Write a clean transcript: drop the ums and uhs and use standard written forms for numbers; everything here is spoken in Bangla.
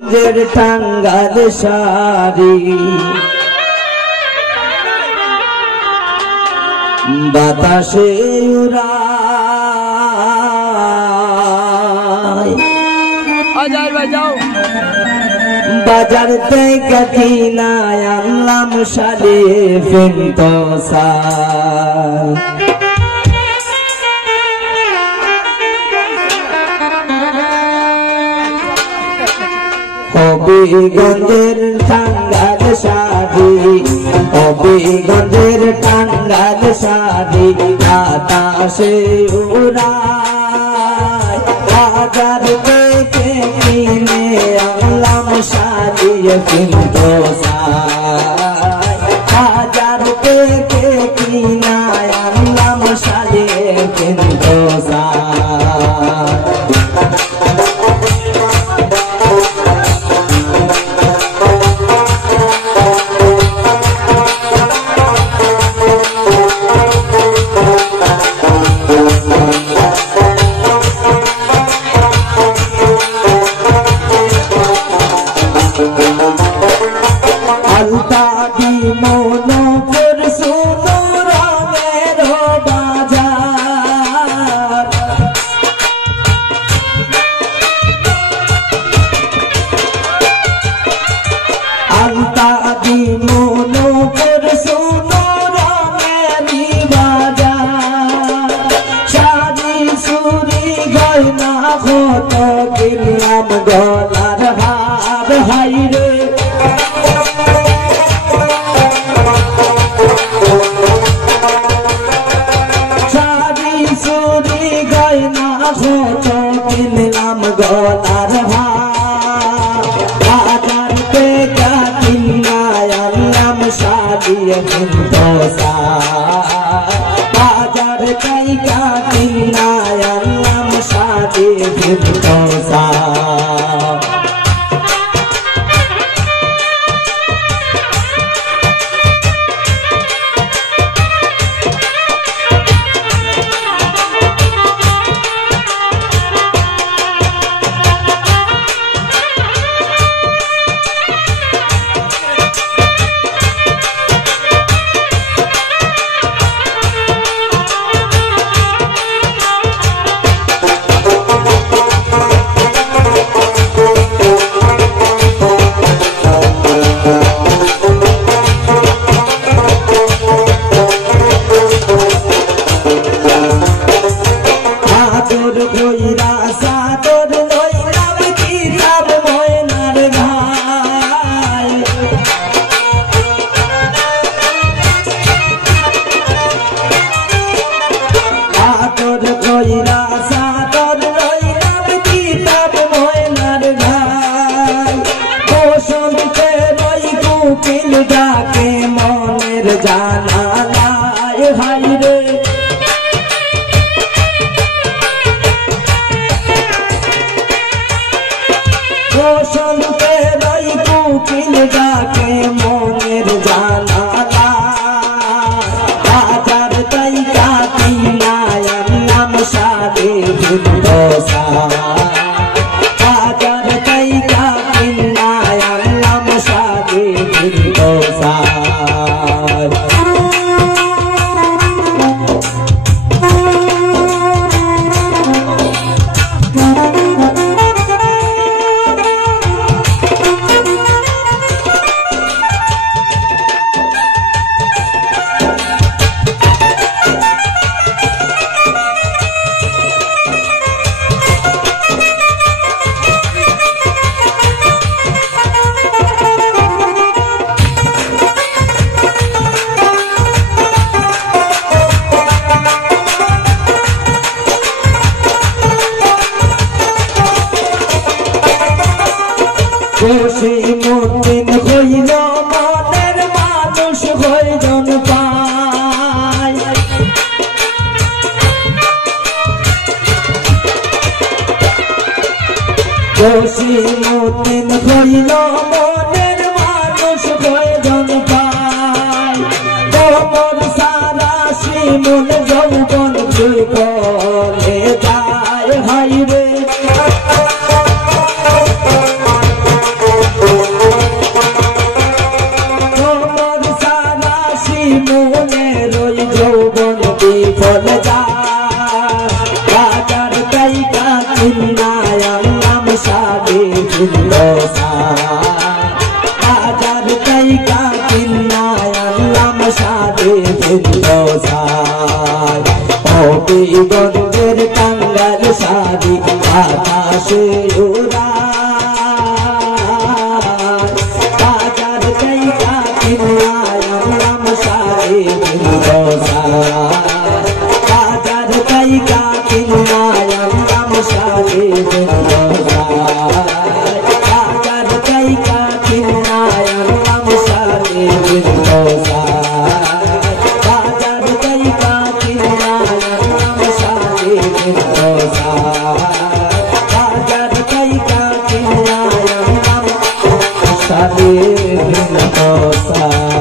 জের টাঙ্গাল শাড়ি বাতাসে উড়ায় বাজার থেকে কিনায় আনলাম শাড়ি ফেন্তসা হবিগঞ্জের টাঙ্গাল শাড়ি হবিগঞ্জের টাঙ্গাল শাড়ি বাতাসে উড়ায় বাজার থেকে কিনে আনলাম শাড়ি ফেন্তসা বাজার থেকে কিনে আনলাম শাড়ি ফেন্তসা গলার হার হাইরে শাড়ি চুরি গয়না কত কিনলাম গলার হার বাজার থেকে কিনায় আনলাম শাড়ি ফেন্তসা বাজার থেকে কিনায় আনলাম শাড়ি ফেন্তসা ডাকে মনের জানা নাই হাইরে বসন্তের ওই কোকিল ডাকে মনের জানা বাজার তাইকা কিনায় আনলাম শাড়ি ফেন্তসা বাজার তাইকা কিনায় আনলাম শাড়ি ফেন্তসা জসীমউদ্দিন হইল মনের মানুষ হইজন পায় জসীমউদ্দিন হইল মনের মানুষ হইজন পায় তোমর সারা শিমুল যৌবন বলে যায় হাইরে ফিরদৌসা বাজার তাইকা কিনা আনলাম সাদে ফিরদৌসা হবিগঞ্জের টাঙ্গাইল শাড়ি আকাশে উড়ায় বাজার তাইকা কিনা আনলাম সাদে ফিরদৌসা বাজার তাইকা কিনা আনলাম সাদে ফিরদৌসা বাজার তাইকা কিনা আনলাম সাদে ফিরদৌসা বাজার তাইকা কিনা আনলাম সাদে ফিরদৌসা বাজার তাইকা কিনা আনলাম সাদে ফিরদৌসা